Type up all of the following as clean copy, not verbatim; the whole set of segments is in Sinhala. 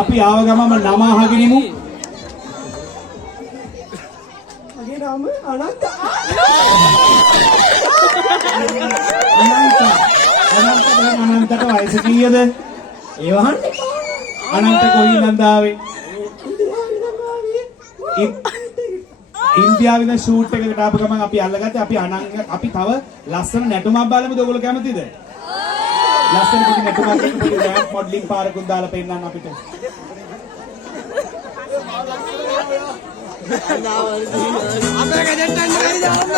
අපි ආව ගමම නම අහගෙන ඉමු. මගේ නම අනන්ත. අනන්තට වයස කීයද? ඒ වහන්නේ. අනන්ත කොයි ලන්දාවේ? ඉන්දියාවේ ඉඳන් ෂූට් එකකට ආපු ගමන් අපි අල්ලගත්තේ අපි තව ලස්සන නැටුමක් බලමුද? ඔයගොල්ලෝ කැමතිද? ලස්සන පිටි නැටුමක් පොඩි රෑම්ප් මොඩලින් පාරකුත් දාලා පෙන්නන්න අපිට. අපේ ගෙදරට එන්න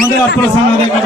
හොඳ අප්‍රසන්නතාවයකට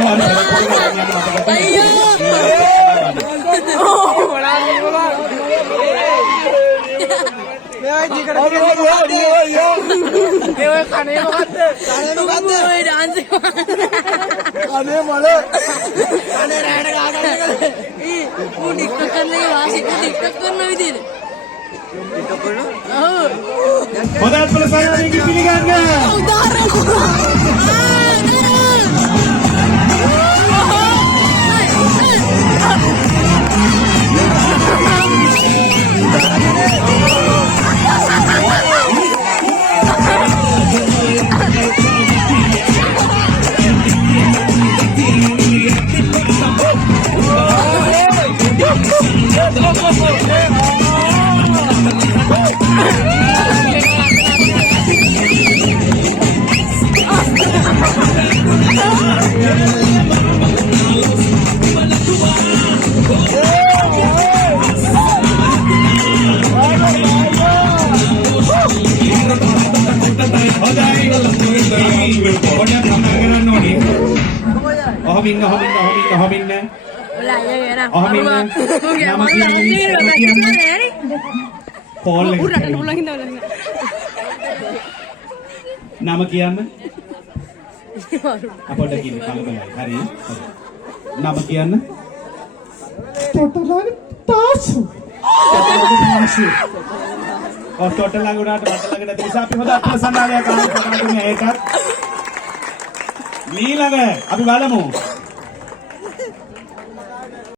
නම කියන්න අපොඩ කියන කලබලයි. හරි. නම කියන්න. තොටලගේ තාසු. තොටලගේ උඩට වටලගෙන නිසා අපි හොඳ අප්‍රසන්නතාවයක් ගන්න ඒකත්. ඊළඟ අපි බලමු.